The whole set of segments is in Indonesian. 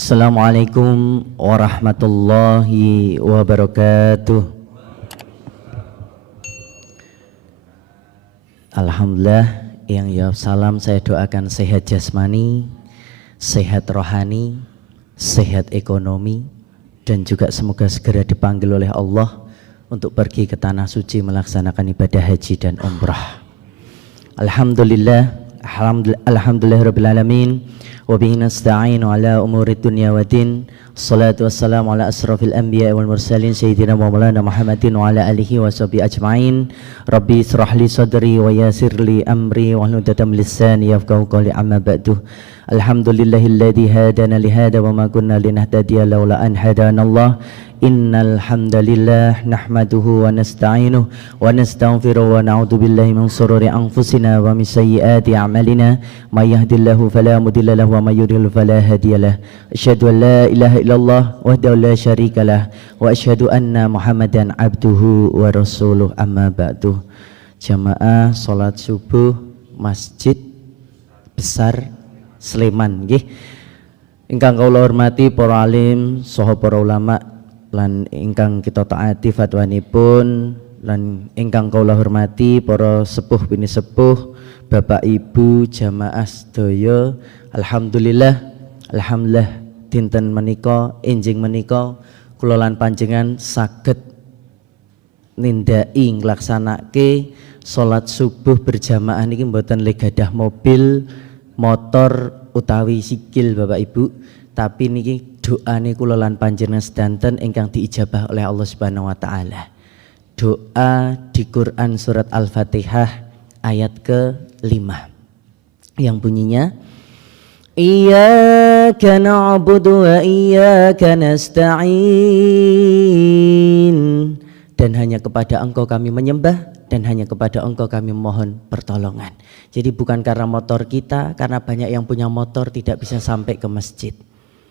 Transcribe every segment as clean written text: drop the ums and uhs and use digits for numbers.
Assalamualaikum warahmatullahi wabarakatuh. Alhamdulillah, yang jawab salam saya doakan sehat jasmani, sehat rohani, sehat ekonomi, dan juga semoga segera dipanggil oleh Allah untuk pergi ke tanah suci melaksanakan ibadah haji dan umrah. Alhamdulillah rabbil alamin. Wa bihi nasta'inu ala umuri dunya wa din. Salatu wassalamu ala asrafil anbiya wal mursalin sayyidina wa maulana Muhammadin wa ala alihi wa sahbihi ajma'in. Rabbi israh li sadri wa yassir li amri wa hlul 'uqdatam min lisani yafqahu qawli, amma ba'du. Alhamdulillahilladzi hadana li hada wa ma kunna linahtadiya laula an hadanallah. Innal hamdalillah nahmaduhu wa nasta'inuhu wa nastaghfiruhu wa na'udzu billahi min shururi anfusina wa min sayyiati a'malina may yahdihillahu fala mudilla lahu wa may yudlil fala hadiyalah. Asyhadu an la ilaha illallah wahdahu la syarikalah wa asyhadu anna Muhammadan abduhu wa rasuluh, amma ba'du. Jamaah salat subuh Masjid Besar Sleman nggih. Ingkang kula hormati para alim saha para ulama lan ingkang kita taati fatwanipun, lan ingkang kula hormati para sepuh bini sepuh, bapak ibu jamaah sedaya. Alhamdulillah dinten menika enjing menika kula lan panjenengan saged nindaki nglaksanake salat subuh berjamaah niki mboten le gadah mobil, motor utawi sikil bapak ibu, tapi niki doane kula lan panjenengan sedanten ingkang diijabah oleh Allah Subhanahu wa taala. Doa di Quran surat Al-Fatihah ayat ke-5 yang bunyinya Iyyaka na'budu wa iyyaka nasta'in, dan hanya kepada Engkau kami menyembah dan hanya kepada Engkau kami mohon pertolongan. Jadi bukan karena motor kita, karena banyak yang punya motor tidak bisa sampai ke masjid.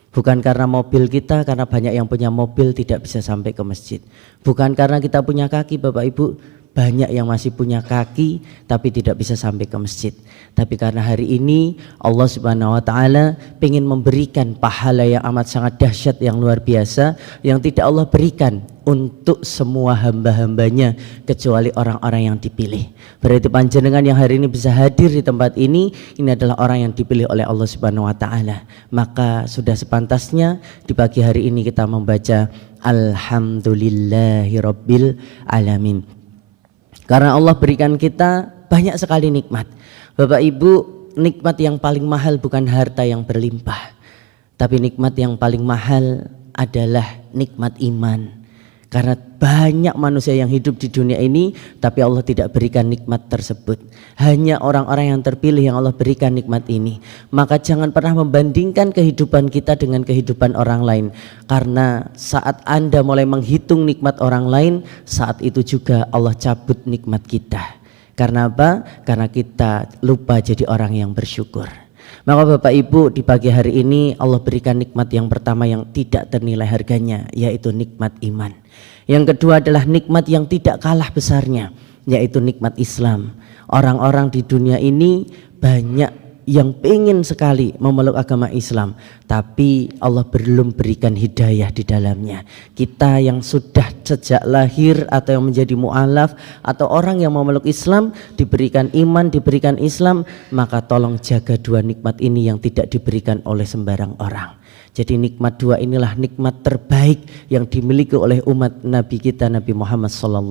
Bukan karena mobil kita, karena banyak yang punya mobil tidak bisa sampai ke masjid. Bukan karena kita punya kaki Bapak Ibu, banyak yang masih punya kaki tapi tidak bisa sampai ke masjid. Tapi karena hari ini Allah Subhanahu wa taala ingin memberikan pahala yang amat sangat dahsyat, yang luar biasa, yang tidak Allah berikan untuk semua hamba-hambanya kecuali orang-orang yang dipilih. Berarti panjenengan yang hari ini bisa hadir di tempat ini adalah orang yang dipilih oleh Allah Subhanahu wa taala. Maka sudah sepantasnya di pagi hari ini kita membaca Alhamdulillahirabbil alamin. Karena Allah berikan kita banyak sekali nikmat. Bapak Ibu, nikmat yang paling mahal bukan harta yang berlimpah, tapi nikmat yang paling mahal adalah nikmat iman. Karena banyak manusia yang hidup di dunia ini tapi Allah tidak berikan nikmat tersebut. Hanya orang-orang yang terpilih yang Allah berikan nikmat ini. Maka jangan pernah membandingkan kehidupan kita dengan kehidupan orang lain. Karena saat Anda mulai menghitung nikmat orang lain, saat itu juga Allah cabut nikmat kita. Karena apa? Karena kita lupa jadi orang yang bersyukur. Maka Bapak Ibu, di pagi hari ini Allah berikan nikmat yang pertama yang tidak ternilai harganya, yaitu nikmat iman. Yang kedua adalah nikmat yang tidak kalah besarnya, yaitu nikmat Islam. Orang-orang di dunia ini banyak yang pengen sekali memeluk agama Islam, tapi Allah belum berikan hidayah di dalamnya. Kita yang sudah sejak lahir atau yang menjadi mu'alaf atau orang yang memeluk Islam, diberikan iman, diberikan Islam, maka tolong jaga dua nikmat ini yang tidak diberikan oleh sembarang orang. Jadi nikmat dua inilah nikmat terbaik yang dimiliki oleh umat Nabi kita Nabi Muhammad SAW.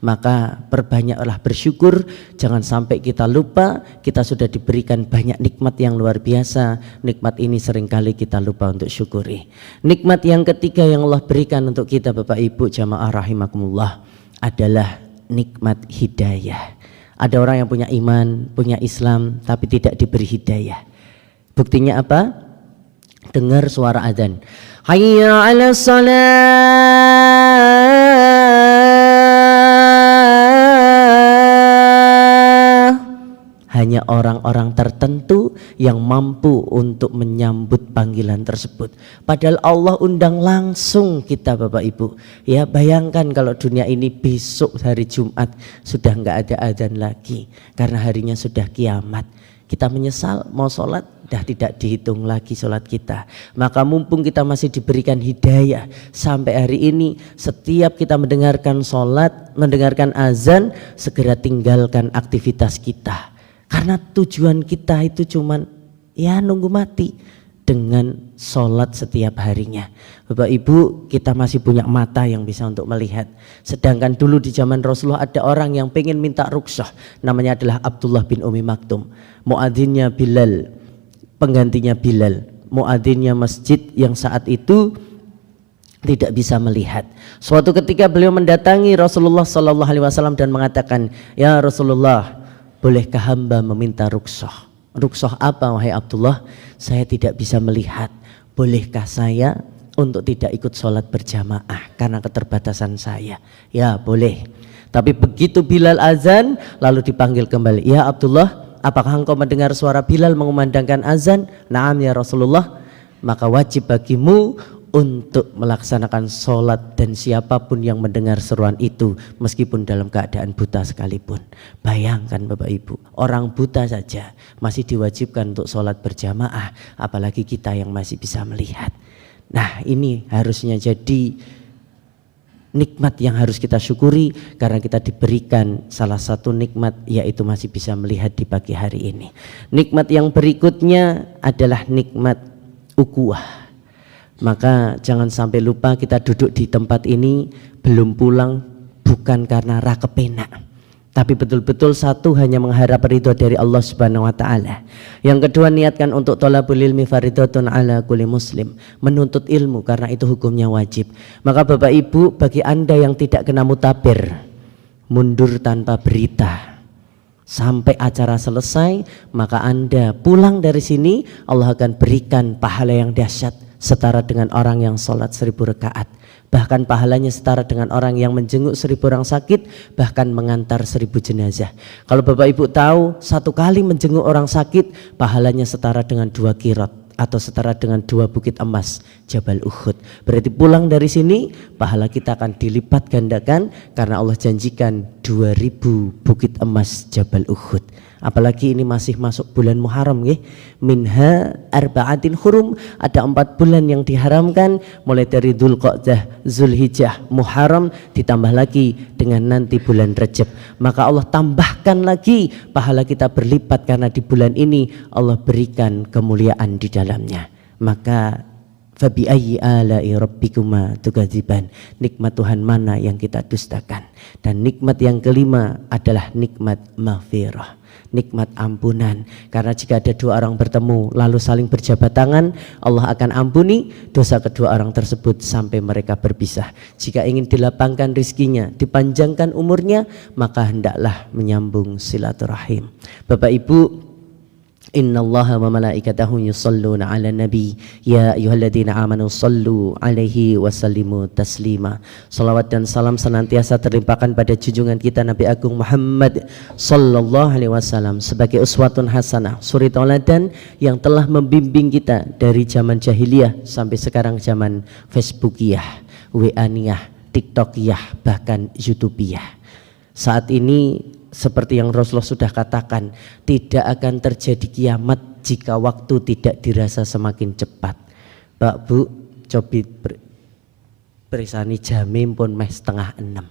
Maka perbanyaklah bersyukur, jangan sampai kita lupa kita sudah diberikan banyak nikmat yang luar biasa. Nikmat ini seringkali kita lupa untuk syukuri. Nikmat yang ketiga yang Allah berikan untuk kita Bapak Ibu jamaah rahimakumullah adalah nikmat hidayah. Ada orang yang punya iman, punya Islam tapi tidak diberi hidayah. Buktinya apa? Dengar suara azan, hayya 'alas shalah. Hanya orang-orang tertentu yang mampu untuk menyambut panggilan tersebut. Padahal Allah undang langsung kita Bapak Ibu. Ya bayangkan kalau dunia ini besok hari Jumat sudah enggak ada azan lagi. Karena harinya sudah kiamat. Kita menyesal mau sholat dah tidak dihitung lagi sholat kita. Maka mumpung kita masih diberikan hidayah sampai hari ini, setiap kita mendengarkan sholat, mendengarkan azan, segera tinggalkan aktivitas kita. Karena tujuan kita itu cuman ya nunggu mati dengan sholat setiap harinya. Bapak Ibu, kita masih punya mata yang bisa untuk melihat. Sedangkan dulu di zaman Rasulullah ada orang yang pengen minta rukshoh, namanya adalah Abdullah bin Umi Maktum. Muadzinnya Bilal, penggantinya Bilal, muadzinnya masjid yang saat itu tidak bisa melihat. Suatu ketika beliau mendatangi Rasulullah SAW dan mengatakan, ya Rasulullah, bolehkah hamba meminta rukshoh? Rukshoh apa wahai Abdullah? Saya tidak bisa melihat. Bolehkah saya untuk tidak ikut sholat berjamaah karena keterbatasan saya? Ya boleh. Tapi begitu Bilal azan lalu dipanggil kembali, ya Abdullah, apakah engkau mendengar suara Bilal mengumandangkan azan? Naam ya Rasulullah. Maka wajib bagimu untuk melaksanakan sholat dan siapapun yang mendengar seruan itu meskipun dalam keadaan buta sekalipun. Bayangkan Bapak Ibu, orang buta saja masih diwajibkan untuk sholat berjamaah, apalagi kita yang masih bisa melihat. Nah ini harusnya jadi nikmat yang harus kita syukuri karena kita diberikan salah satu nikmat, yaitu masih bisa melihat di pagi hari ini. Nikmat yang berikutnya adalah nikmat ukhuwah. Maka jangan sampai lupa kita duduk di tempat ini belum pulang bukan karena rakepenak, tapi betul-betul satu hanya mengharap ridho dari Allah Subhanahu wa taala. Yang kedua, niatkan untuk thalabul ilmi fardhatun ala kulli muslim, menuntut ilmu karena itu hukumnya wajib. Maka Bapak Ibu, bagi Anda yang tidak kena mutabir, mundur tanpa berita sampai acara selesai, maka Anda pulang dari sini Allah akan berikan pahala yang dahsyat setara dengan orang yang sholat 1000 rakaat. Bahkan pahalanya setara dengan orang yang menjenguk 1000 orang sakit, bahkan mengantar 1000 jenazah. Kalau Bapak Ibu tahu, satu kali menjenguk orang sakit pahalanya setara dengan 2 qirat atau setara dengan 2 bukit emas Jabal Uhud. Berarti pulang dari sini pahala kita akan dilipat gandakan karena Allah janjikan 2000 bukit emas Jabal Uhud. Apalagi ini masih masuk bulan Muharram nggih. Minha arba'atin hurum, ada 4 bulan yang diharamkan, mulai dari Dzulqa'dah, Zulhijjah, Muharram, ditambah lagi dengan nanti bulan Rajab. Maka Allah tambahkan lagi pahala kita berlipat karena di bulan ini Allah berikan kemuliaan di dalamnya. Maka fabi ayyi ala'i rabbikuma tukadziban, nikmat Tuhan mana yang kita dustakan. Dan nikmat yang kelima adalah nikmat maghfirah, nikmat ampunan. Karena jika ada 2 orang bertemu lalu saling berjabat tangan, Allah akan ampuni dosa kedua orang tersebut sampai mereka berpisah. Jika ingin dilapangkan rizkinya, dipanjangkan umurnya, maka hendaklah menyambung silaturahim. Bapak Ibu, innallaha wa malaikatahu yusholluna 'alan nabi ya ayyuhalladzina amanu shollu 'alaihi wa sallimu taslima. Salawat dan salam senantiasa terlimpahkan pada junjungan kita Nabi Agung Muhammad sallallahu alaihi wasallam sebagai uswatun hasanah, suri tauladan yang telah membimbing kita dari zaman jahiliyah sampai sekarang zaman Facebookiyah, WA-niyah, TikTokiyah, bahkan YouTubeyah. Saat ini seperti yang Rasulullah sudah katakan, tidak akan terjadi kiamat jika waktu tidak dirasa semakin cepat. Pak Bu, cobi berisani jamim pun meh 5:30.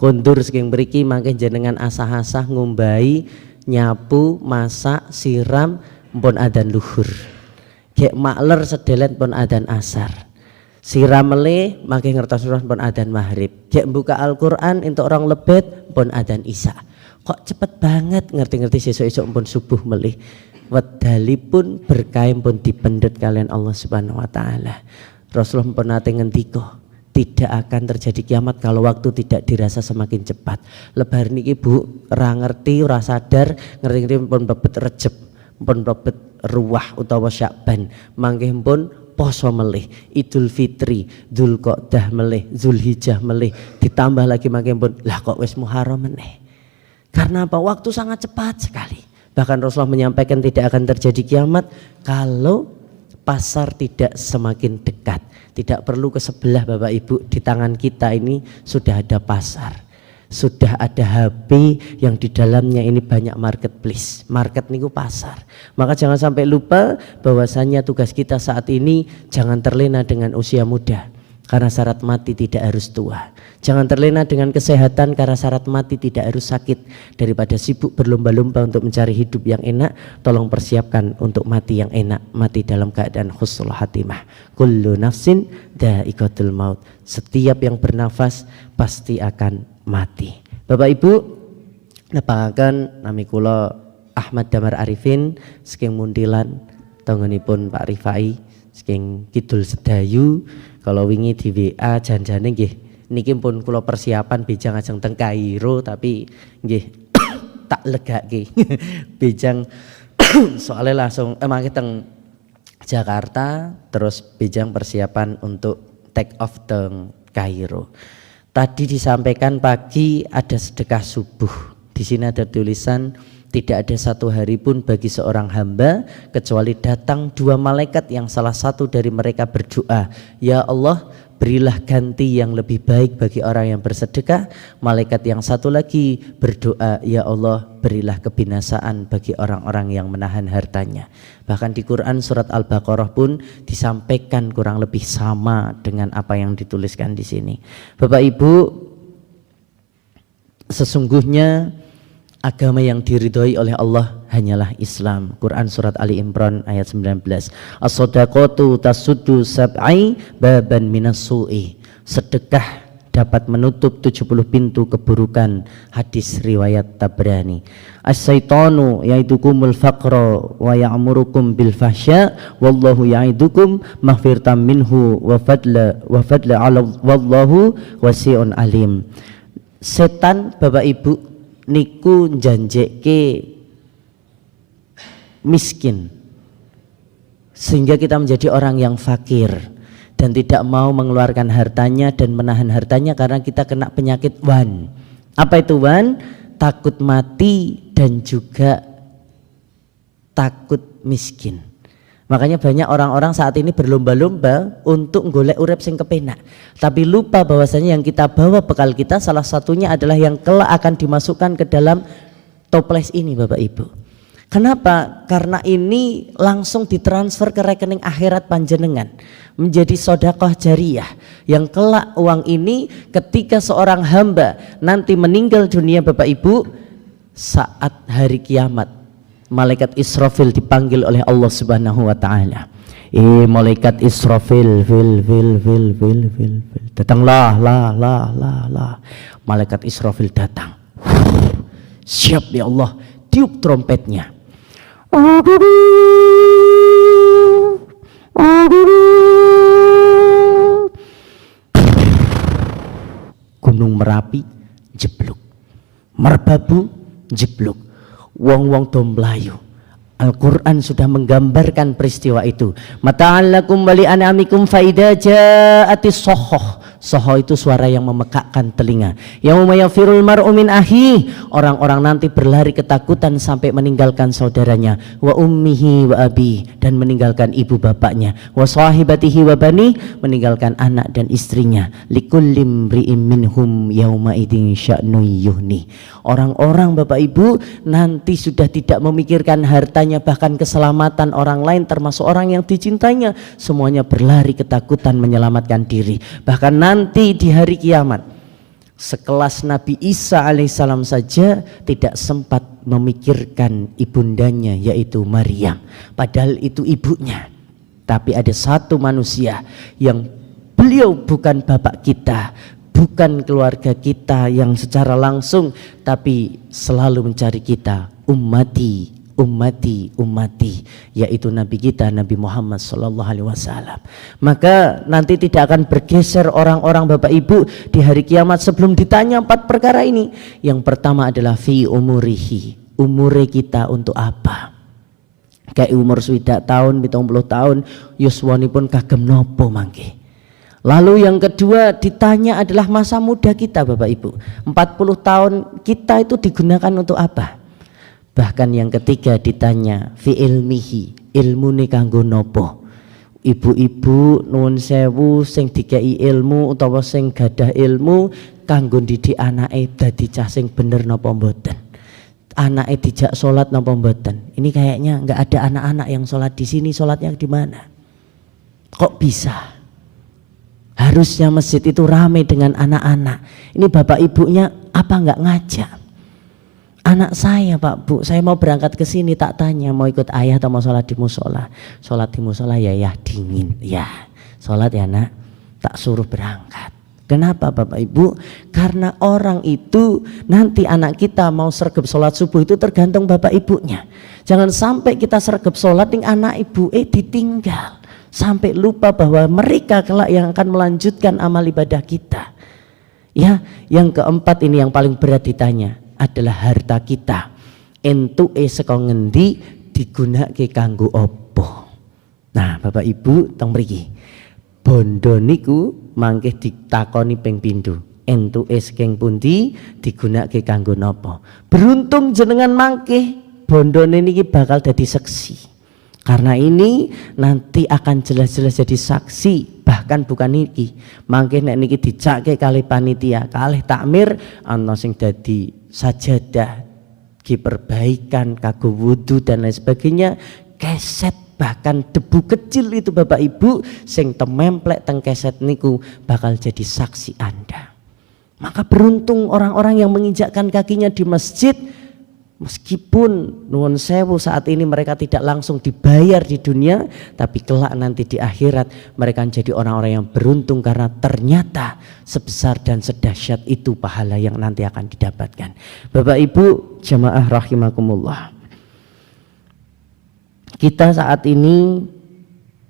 Kondur saking mriki mangke jenengan asah-asah ngumbai, nyapu, masak, siram pun adzan luhur. Gek makler sedelet pun adzan asar. Siram meleh mangke ngertos pun adzan maghrib. Gek buka Al-Qur'an entuk orang lebet pun adzan isya. Kok cepet banget, ngerti-ngerti sesuk-esuk pun subuh melih. Wedalipun berkaim pun dipendet kalian Allah Subhanahu wa taala. Rasulullah pun nate ngendika, tidak akan terjadi kiamat kalau waktu tidak dirasa semakin cepat. Lebar niki Bu, ora ngerti, ora sadar, ngerti-ngerti pun bebet Rejab, pun bebet Ruwah utawa Sya'ban. Mangke pun poso melih, Idul Fitri, Dzulqa'dah melih, Zulhijjah melih, ditambah lagi mangke pun lah kok wis Muharram meneh. Karena apa? Waktu sangat cepat sekali. Bahkan Rasulullah menyampaikan tidak akan terjadi kiamat kalau pasar tidak semakin dekat. Tidak perlu ke sebelah Bapak Ibu, di tangan kita ini sudah ada pasar. sudah ada HP yang di dalamnya ini banyak marketplace. Market niku pasar. Maka jangan sampai lupa bahwasanya tugas kita saat ini jangan terlena dengan usia muda, karena syarat mati tidak harus tua. Jangan terlena dengan kesehatan, karena syarat mati tidak harus sakit. Daripada sibuk berlomba-lomba untuk mencari hidup yang enak, tolong persiapkan untuk mati yang enak, mati dalam keadaan husnul khatimah. Kullu nafsin dha'iqatul maut. Setiap yang bernafas pasti akan mati. Bapak Ibu, nepangaken nami kula Ahmad Damar Arifin saking Muntilan, tanggonipun Pak Rifai saking Kidul Sedayu. Kalau wingi di WA janjane nggih niki pun kula persiapan bejang ajeng teng Kairo, tapi nggih tak legake. Bejang soalnya langsung mangke teng Jakarta, terus bejang persiapan untuk take off teng Kairo. Tadi disampaikan pagi ada sedekah subuh. Di sini ada tulisan tidak ada satu hari pun bagi seorang hamba kecuali datang dua malaikat yang salah satu dari mereka berdoa, ya Allah, berilah ganti yang lebih baik bagi orang yang bersedekah. Malaikat yang satu lagi berdoa, ya Allah, berilah kebinasaan bagi orang-orang yang menahan hartanya. Bahkan di Quran surat Al-Baqarah pun disampaikan kurang lebih sama dengan apa yang dituliskan di sini. Bapak Ibu, sesungguhnya agama yang diridhoi oleh Allah hanyalah Islam. Quran surat Ali Imran ayat 19. As-shadaqatu tasuddu sab'i baban minas su'i. Sedekah dapat menutup 70 pintu keburukan. Hadis riwayat Tabrani. As-syaitanu ya'idukumul faqra wa ya'murukum bil fahsya wallahu ya'idukum maghfiratan minhu wa fadla 'ala wallahu wasi'un alim. Setan, Bapak Ibu, niku njanjeke miskin sehingga kita menjadi orang yang fakir dan tidak mau mengeluarkan hartanya dan menahan hartanya karena kita kena penyakit wan. Apa itu wan? Takut mati dan juga takut miskin. Makanya banyak orang-orang saat ini berlomba-lomba untuk golek urip sing kepenak, tapi lupa bahwasanya yang kita bawa bekal kita salah satunya adalah yang kelak akan dimasukkan ke dalam toples ini, Bapak Ibu. Kenapa? Karena ini langsung ditransfer ke rekening akhirat panjenengan menjadi sedekah jariyah yang kelak uang ini ketika seorang hamba nanti meninggal dunia, Bapak Ibu, saat hari kiamat malaikat Israfil dipanggil oleh Allah Subhanahu wa taala. Malaikat Israfil, fil. Datanglah, lah. Malaikat Israfil datang. Siap ya Allah, tiup trompetnya. Gunung Merapi jeblok. Merbabu jeblok. Wong-wong do mlayu. Al-Quran sudah menggambarkan peristiwa itu. Mata'allakum wali an'amikum faida ja'atis sohoh. Sohoh itu suara yang memekakkan telinga. Yauma yafirul mar'u min ahi. Orang-orang nanti berlari ketakutan sampai meninggalkan saudaranya. Wa ummihi wa abi. Dan meninggalkan ibu bapaknya. Wa sahibatihi wa bani. Meninggalkan anak dan istrinya. Likullim ri'im minhum yauma idin sya'nu yuhni. Orang-orang Bapak Ibu nanti sudah tidak memikirkan hartanya, bahkan keselamatan orang lain termasuk orang yang dicintainya. Semuanya berlari ketakutan menyelamatkan diri. Bahkan nanti di hari kiamat sekelas Nabi Isa alaihissalam saja tidak sempat memikirkan ibundanya, yaitu Maryam. Padahal itu ibunya. Tapi ada satu manusia yang beliau bukan bapak kita, bukan keluarga kita yang secara langsung, tapi selalu mencari kita, ummati, yaitu Nabi kita, Nabi Muhammad SAW. Maka nanti tidak akan bergeser orang-orang Bapak Ibu di hari kiamat sebelum ditanya 4 perkara ini. Yang pertama adalah fi umurihi, umure kita untuk apa? Kayak umur 70 tahun, 70 tahun, yuswanipun kagem nopo mangke. Lalu yang kedua ditanya adalah masa muda kita Bapak Ibu. 40 tahun kita itu digunakan untuk apa? Bahkan yang ketiga ditanya fi ilmihi, ilmune kanggo nopo? Ibu-ibu nuwun sewu sing dikei ilmu utawa sing gadah ilmu kanggo didik anake dadi cah sing bener napa mboten. Anake dijak sholat napa mboten. Ini kayaknya nggak ada anak-anak yang sholat di sini, sholatnya di mana? Kok bisa? Harusnya masjid itu ramai dengan anak-anak. Ini bapak ibunya apa nggak ngajak? Anak saya Pak Bu, saya mau berangkat ke sini, tak tanya mau ikut ayah atau mau sholat di musola. Sholat di musola ya dingin, ya sholat ya nak, tak suruh berangkat. Kenapa Bapak Ibu? Karena orang itu nanti anak kita mau sergap sholat subuh itu tergantung bapak ibunya. Jangan sampai kita sergap sholat ning anak ibu ditinggal. Sampai lupa bahwa mereka kelak yang akan melanjutkan amal ibadah kita. Ya, yang keempat ini yang paling berat ditanya adalah harta kita. Entuke saka ngendi digunakake kanggo opo. Nah Bapak Ibu teng mriki. Bondo niku mangke ditakoni ping pindho. Entuke saking pundi digunakake kanggo napa? Beruntung jenengan mangke bondone niki bakal dadi seksi. Karena ini nanti akan jelas-jelas jadi saksi, bahkan bukan niki. Mangke nek niki dicake kali panitia, kalih takmir ana sing dadi sajadah, diperbaikan, kanggo wudu dan lain sebagainya, keset bahkan debu kecil itu Bapak Ibu sing tememplek teng keset niku bakal jadi saksi Anda. Maka beruntung orang-orang yang menginjakkan kakinya di masjid, meskipun nuwun sewu saat ini mereka tidak langsung dibayar di dunia, tapi kelak nanti di akhirat mereka menjadi orang-orang yang beruntung karena ternyata sebesar dan sedahsyat itu pahala yang nanti akan didapatkan. Bapak Ibu jamaah rahimakumullah. Kita saat ini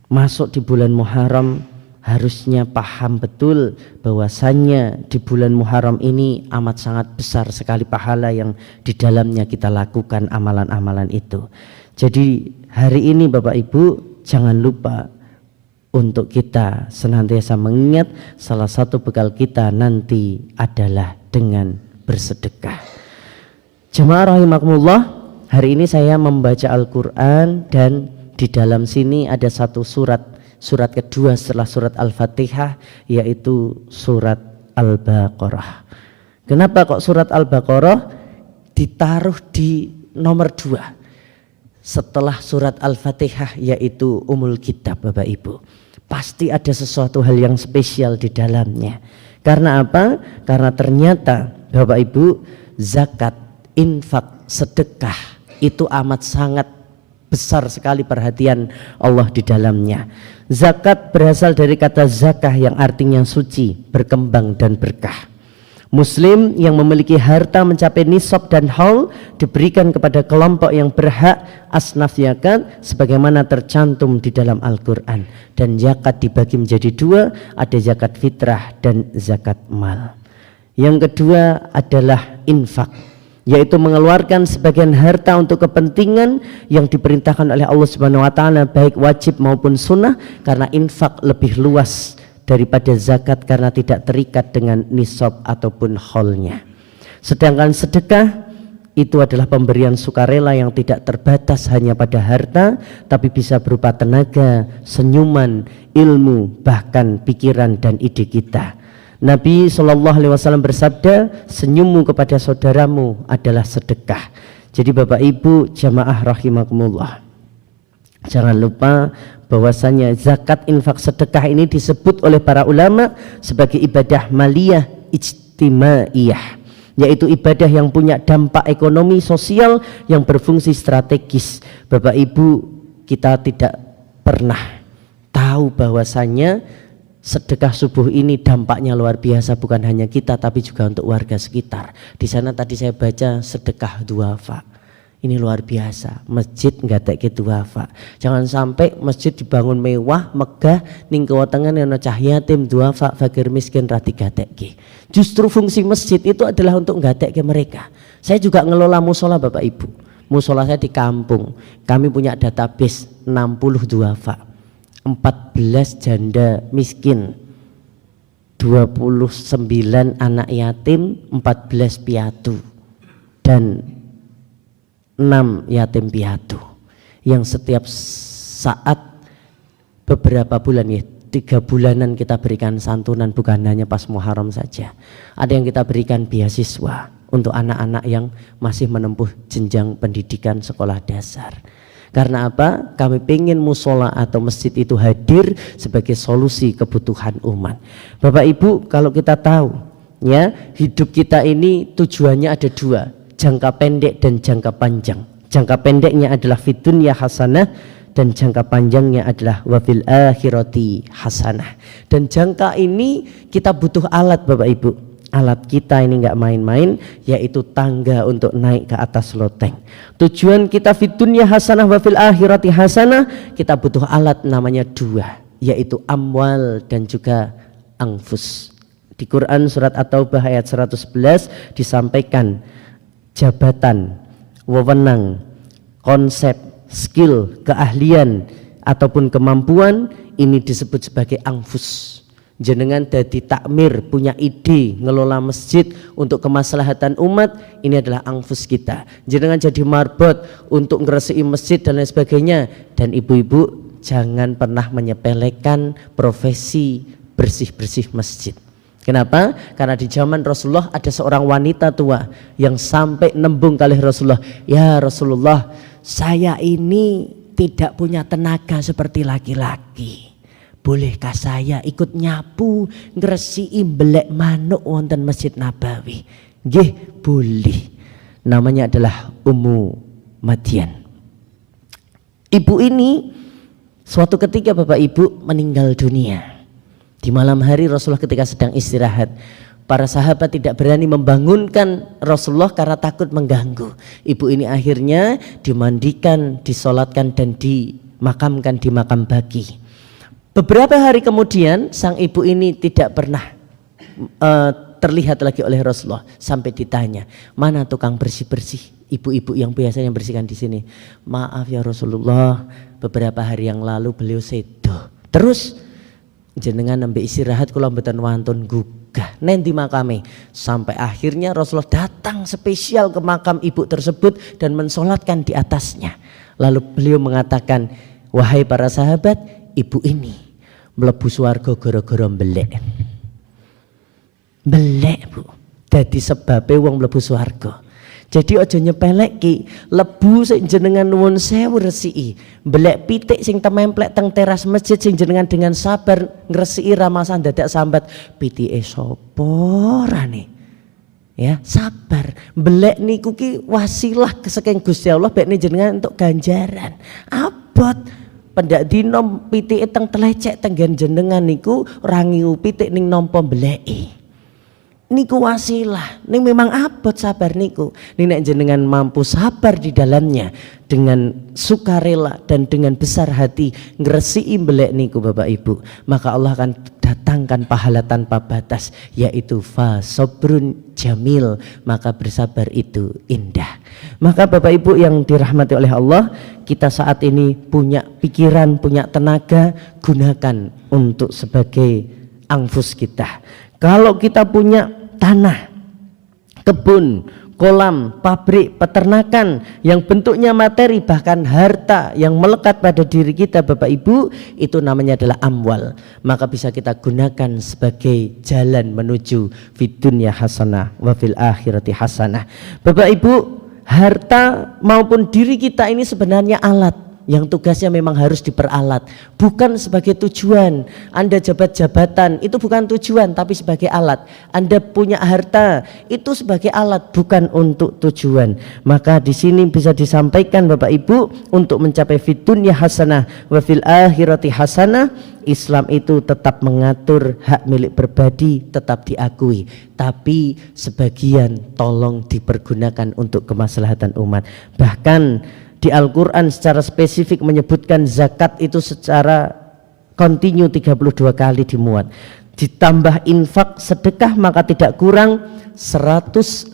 masuk di bulan Muharram harusnya paham betul bahwasannya di bulan Muharram ini amat sangat besar sekali pahala yang di dalamnya kita lakukan amalan-amalan itu. Jadi hari ini Bapak Ibu jangan lupa untuk kita senantiasa mengingat salah satu bekal kita nanti adalah dengan bersedekah. Jemaah rahimakumullah, hari ini saya membaca Al-Quran dan di dalam sini ada satu surat kedua setelah surat Al-Fatihah, yaitu surat Al-Baqarah. Kenapa kok surat Al-Baqarah ditaruh di nomor 2 setelah surat Al-Fatihah, yaitu Ummul Kitab Bapak Ibu? Pasti ada sesuatu hal yang spesial di dalamnya. Karena apa? Karena ternyata Bapak Ibu, zakat, infak, sedekah itu amat sangat besar sekali perhatian Allah di dalamnya. Zakat berasal dari kata zakah yang artinya suci, berkembang dan berkah. Muslim yang memiliki harta mencapai nisab dan haul diberikan kepada kelompok yang berhak asnaf zakat sebagaimana tercantum di dalam Al-Quran. Dan zakat dibagi menjadi 2, ada zakat fitrah dan zakat mal. Yang kedua adalah infak, yaitu mengeluarkan sebagian harta untuk kepentingan yang diperintahkan oleh Allah Subhanahu wa taala, baik wajib maupun sunnah, karena infak lebih luas daripada zakat karena tidak terikat dengan nisab ataupun haulnya. Sedangkan sedekah itu adalah pemberian sukarela yang tidak terbatas hanya pada harta, tapi bisa berupa tenaga, senyuman, ilmu, bahkan pikiran dan ide kita. Nabi SAW bersabda, senyummu kepada saudaramu adalah sedekah. Jadi Bapak Ibu jamaah rahimakumullah, jangan lupa bahwasanya zakat, infak, sedekah ini disebut oleh para ulama sebagai ibadah maliyah ijtimaiyah, yaitu ibadah yang punya dampak ekonomi sosial yang berfungsi strategis. Bapak Ibu, kita tidak pernah tahu bahwasanya sedekah subuh ini dampaknya luar biasa, bukan hanya kita tapi juga untuk warga sekitar. Di sana tadi saya baca sedekah duafa. Ini luar biasa, masjid nggatekke duafa. Jangan sampai masjid dibangun mewah, megah, ning kewetengan ana cah yatim duafa, fakir miskin ra digatekke. Justru fungsi masjid itu adalah untuk nggatekke mereka. Saya juga ngelola musola Bapak Ibu. Musola saya di kampung. Kami punya database 60 duafa. 14 janda miskin, 29 anak yatim, 14 piatu, dan 6 yatim piatu yang setiap saat beberapa bulan ya, 3 bulanan kita berikan santunan, bukan hanya pas Muharram saja. Ada yang kita berikan beasiswa untuk anak-anak yang masih menempuh jenjang pendidikan sekolah dasar. Karena apa? Kami ingin musola atau masjid itu hadir sebagai solusi kebutuhan umat. Bapak Ibu, kalau kita tahu ya, hidup kita ini tujuannya ada 2, jangka pendek dan jangka panjang. Jangka pendeknya adalah fid dunya hasanah, dan jangka panjangnya adalah wafil akhirati hasanah. Dan jangka ini kita butuh alat Bapak Ibu. Alat kita ini nggak main-main, yaitu tangga untuk naik ke atas loteng. Tujuan kita fid dunya hasanah wafil akhirati hasanah, kita butuh alat namanya 2, yaitu amwal dan juga anfus. Di Quran surat At-Taubah ayat 111 disampaikan jabatan, wewenang, konsep, skill, keahlian ataupun kemampuan ini disebut sebagai anfus. Jenengan dadi takmir, punya ide ngelola masjid untuk kemaslahatan umat, ini adalah anfus kita. Jenengan jadi marbot untuk ngeresiki masjid dan lain sebagainya. Dan ibu-ibu jangan pernah menyepelekan profesi bersih-bersih masjid. Kenapa? Karena di zaman Rasulullah ada seorang wanita tua yang sampai nembung kali Rasulullah, ya Rasulullah, saya ini tidak punya tenaga seperti laki-laki. Bolehkah saya ikut nyapu ngresiki mbelek manuk wonten Masjid Nabawi? Nggih, boleh. Namanya adalah Ummu Madyan. Ibu ini suatu ketika Bapak Ibu meninggal dunia. Di malam hari Rasulullah ketika sedang istirahat, para sahabat tidak berani membangunkan Rasulullah karena takut mengganggu. Ibu ini akhirnya dimandikan, disolatkan dan dimakamkan di makam baqi. Beberapa hari kemudian sang ibu ini tidak pernah terlihat lagi oleh Rasulullah, sampai ditanya, mana tukang bersih-bersih, ibu-ibu yang biasanya bersihkan di sini. Maaf ya Rasulullah, beberapa hari yang lalu beliau sedo. Terus jenengan nembe istirahat kula mboten wantun gugah nendi makame. Sampai akhirnya Rasulullah datang spesial ke makam ibu tersebut dan mensolatkan di atasnya. Lalu beliau mengatakan, wahai para sahabat, ibu ini mlebu swarga gara-gara mbelek. Mbelek Bu, dadi sebabe wong mlebu swarga. Jadi aja nyepeleki, lebu sing jenengan nuwun sewu resiki, mbelek pitik sing tememplek teng teras masjid sing jenengan dengan sabar ngresiki ramasan dadak sambat, pitike sapa rane? Ya, sabar. Mbelek niku ki wasilah saking Gusti Allah bekne jenengan untuk ganjaran. Abot pendak dino pitike teng telecek tenggen jenengan niku rangiu pitik ning nampa mbeleki. Niku wasilah, ini memang abot sabar niku. Ini nek jenengan mampu sabar di dalamnya dengan sukarela dan dengan besar hati ngresiki mbelek niku Bapak Ibu, maka Allah akan datangkan pahala tanpa batas, yaitu fa sabrun jamil, maka bersabar itu indah. Maka Bapak Ibu yang dirahmati oleh Allah, kita saat ini punya pikiran, punya tenaga, gunakan untuk sebagai anfus kita. Kalau kita punya tanah, kebun, kolam, pabrik, peternakan yang bentuknya materi bahkan harta yang melekat pada diri kita Bapak Ibu, itu namanya adalah amwal. Maka bisa kita gunakan sebagai jalan menuju fid dunya hasanah wa fil akhirati hasanah. Bapak Ibu, harta maupun diri kita ini sebenarnya alat yang tugasnya memang harus diperalat, bukan sebagai tujuan. Anda jabat jabatan itu bukan tujuan tapi sebagai alat. Anda punya harta itu sebagai alat, bukan untuk tujuan. Maka di sini bisa disampaikan Bapak Ibu, untuk mencapai fid dunya hasanah wa fil akhirati hasanah, Islam itu tetap mengatur hak milik pribadi tetap diakui, tapi sebagian tolong dipergunakan untuk kemaslahatan umat. Bahkan di Al-Quran secara spesifik menyebutkan zakat itu secara kontinu 32 kali dimuat. Ditambah infak sedekah maka tidak kurang 115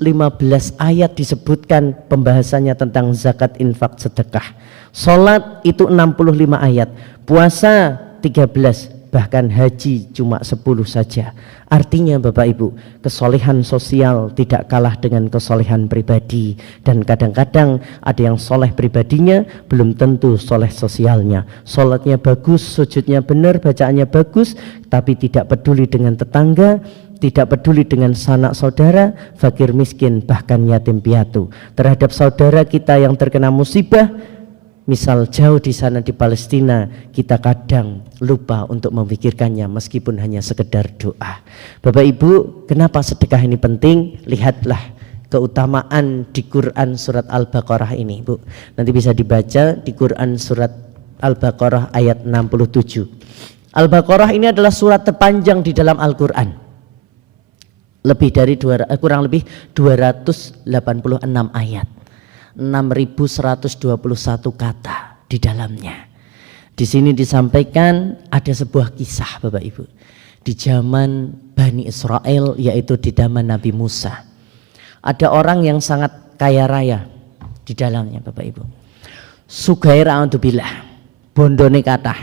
ayat disebutkan pembahasannya tentang zakat, infak, sedekah. Salat itu 65 ayat, puasa 13, bahkan haji cuma 10 saja. Artinya Bapak Ibu, kesolehan sosial tidak kalah dengan kesolehan pribadi. Dan kadang-kadang ada yang soleh pribadinya belum tentu soleh sosialnya. Sholatnya bagus, sujudnya benar, bacaannya bagus, tapi tidak peduli dengan tetangga, tidak peduli dengan sanak saudara, fakir miskin, bahkan yatim piatu. Terhadap saudara kita yang terkena musibah, misal jauh di sana di Palestina, kita kadang lupa untuk memikirkannya meskipun hanya sekedar doa. Bapak Ibu, kenapa sedekah ini penting? Lihatlah keutamaan di Quran surat Al-Baqarah ini, Bu. Nanti bisa dibaca di Quran surat Al-Baqarah ayat 67. Al-Baqarah ini adalah surat terpanjang di dalam Al-Quran. Kurang lebih 286 ayat. 6.121 kata di dalamnya. Di sini disampaikan ada sebuah kisah Bapak Ibu. Di zaman Bani Israel, yaitu di zaman Nabi Musa. Ada orang yang sangat kaya raya di dalamnya Bapak Ibu. Sugih ra'udzubillah, bondone kathah,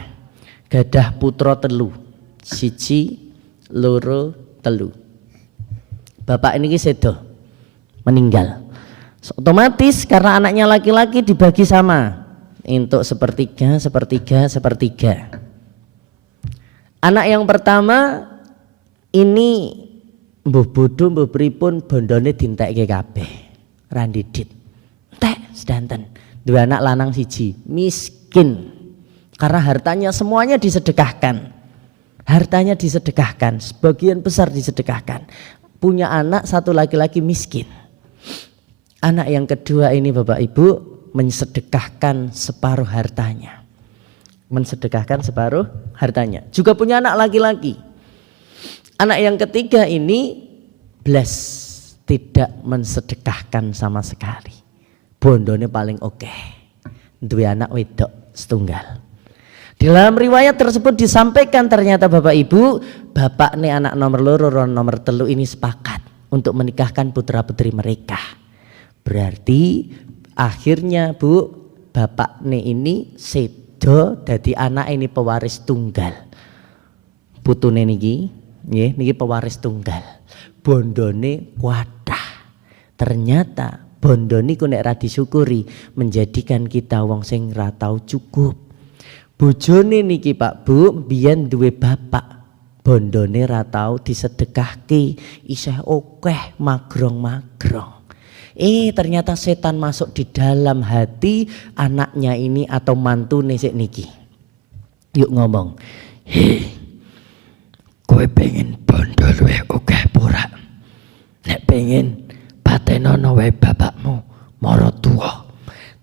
gadah putra telu, siji, loro, telu. Bapak ini sedo, meninggal. Otomatis karena anaknya laki-laki dibagi sama untuk sepertiga. Anak yang pertama ini mbuh bodho mbuh pripun bondone dintekke kabeh randidit entek sedanten. Dua anak lanang siji, miskin karena hartanya semuanya disedekahkan. Sebagian besar disedekahkan. Punya anak satu laki-laki miskin. Anak yang kedua ini Bapak Ibu mensedekahkan separuh hartanya. Juga punya anak laki-laki. Anak yang ketiga ini blas tidak mensedekahkan sama sekali. Bondone paling oke. Duwe anak wedok setunggal. Di dalam riwayat tersebut disampaikan ternyata Bapak Ibu, bapak nih anak nomor loro nomor telu ini sepakat untuk menikahkan putra putri mereka. Berarti akhirnya Bu, bapak nih ini sedo dadi anak ini pewaris tunggal. Putune niki, nggih niki pewaris tunggal. Bondone kuatah. Ternyata bondo niku nek ra disyukuri menjadikan kita wong sing ra tau cukup. Bojone niki Pak Bu biyen duwe bapak. Bondone ra tau disedekahke, isih akeh magrong-magrong. Ternyata setan masuk di dalam hati anaknya ini atau mantune sik niki. Yuk ngomong. Kowe pengen bondo luwih akeh pura. Nek pengen patenono wae bapakmu mara tuwa.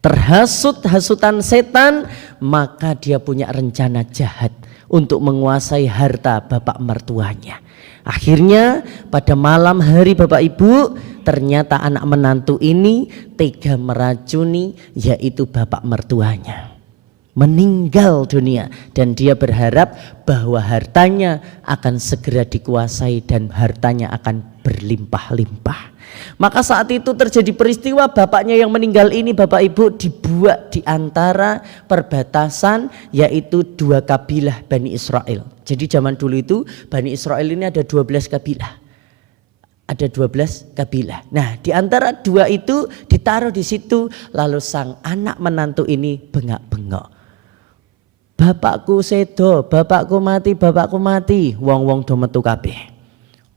Terhasut-hasutan setan, maka dia punya rencana jahat untuk menguasai harta bapak mertuanya. Akhirnya pada malam hari Bapak Ibu, ternyata anak menantu ini tega meracuni yaitu bapak mertuanya. Meninggal dunia dan dia berharap bahwa hartanya akan segera dikuasai dan hartanya akan berlimpah-limpah. Maka saat itu terjadi peristiwa bapaknya yang meninggal ini Bapak Ibu dibuat di antara perbatasan yaitu dua kabilah Bani Israel. Jadi zaman dulu itu Bani Israel ini ada 12 kabilah. Ada 12 kabilah. Nah, di antara dua itu ditaruh di situ lalu sang anak menantu ini bengak-bengok. Bapakku sedo, bapakku mati, wong-wong do metu kabeh.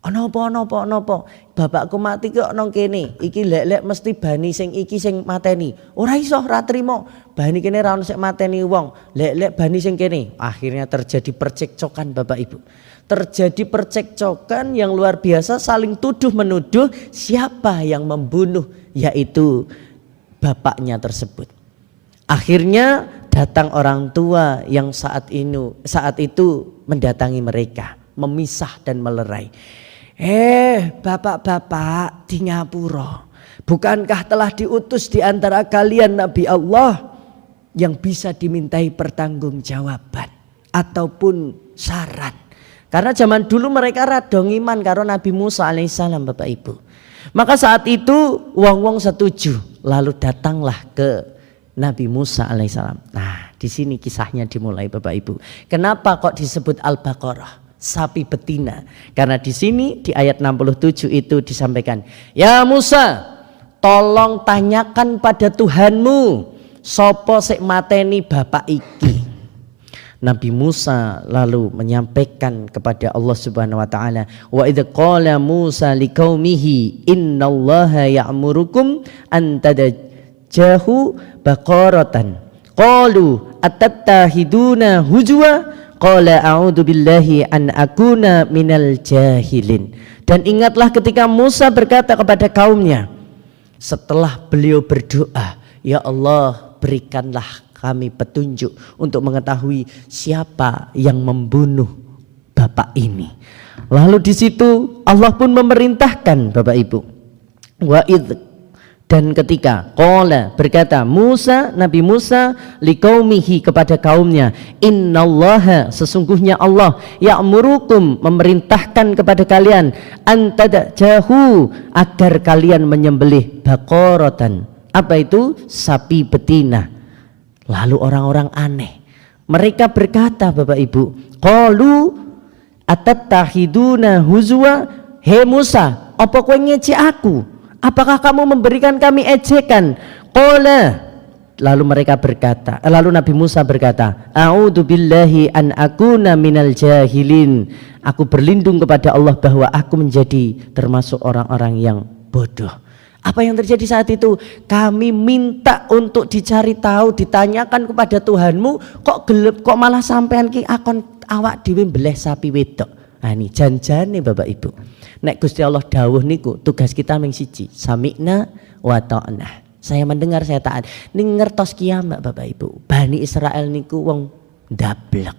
Ono apa? Bapakku mati kok nang kene. Iki lek-lek mesti bani sing iki sing mateni. Ora iso, ora trimo. Bani kene ra ono sing mateni wong. Lek-lek bani sing kene. Akhirnya terjadi percekcokan Bapak Ibu. Terjadi percekcokan yang luar biasa, saling tuduh menuduh siapa yang membunuh, yaitu bapaknya tersebut. Akhirnya datang orang tua yang saat itu mendatangi mereka, memisah dan melerai. Bapak-bapak di Ngapura, bukankah telah diutus di antara kalian Nabi Allah yang bisa dimintai pertanggungjawaban ataupun saran? Karena zaman dulu mereka radong iman karo Nabi Musa alaihissalam Bapak Ibu. Maka saat itu wong-wong setuju, lalu datanglah ke Nabi Musa alaihissalam. Nah, Di sini kisahnya dimulai Bapak Ibu. Kenapa kok disebut Al-Baqarah? Sapi betina. Karena di sini di ayat 67 itu disampaikan, ya Musa, tolong tanyakan pada Tuhanmu, sopo sik mateni bapak iki. Nabi Musa lalu menyampaikan kepada Allah Subhanahu wa taala, wa idz qala Musa liqaumihi innallaha ya'murukum an tadajjahu baqaratan qalu atattahiduna hujwa qala a'udzu billahi an akuna minal jahilin. Dan ingatlah ketika Musa berkata kepada kaumnya setelah beliau berdoa, ya Allah berikanlah kami petunjuk untuk mengetahui siapa yang membunuh bapak ini. Lalu di situ Allah pun memerintahkan Bapak Ibu. Wa idz, dan ketika qala berkata Musa, Nabi Musa liqaumihi kepada kaumnya, innallaha sesungguhnya Allah ya'murukum memerintahkan kepada kalian antadajahu agar kalian menyembelih baqaratan. Apa itu? Sapi betina. Lalu orang-orang aneh, mereka berkata Bapak Ibu, qalu atattahiduna huzwa, he Musa, apa kowe ngejek aku? Apakah kamu memberikan kami ejekan? Qala, lalu mereka berkata, lalu Nabi Musa berkata, a'udzu billahi an akuna minal jahilin. Aku berlindung kepada Allah bahwa aku menjadi termasuk orang-orang yang bodoh. Apa yang terjadi saat itu? Kami minta untuk dicari tahu, ditanyakan kepada Tuhanmu, kok gelap, kok malah sampean ki akon awak dhewe mbeleh sapi wedok. Nah ini janjane Bapak Ibu. Nek Gusti Allah dawuh niku tugas kita mung siji, sami'na wa ta'na. Saya mendengar, saya taat. Ning ngertos kiamat Bapak Ibu. Bani Israel niku wong ndablek.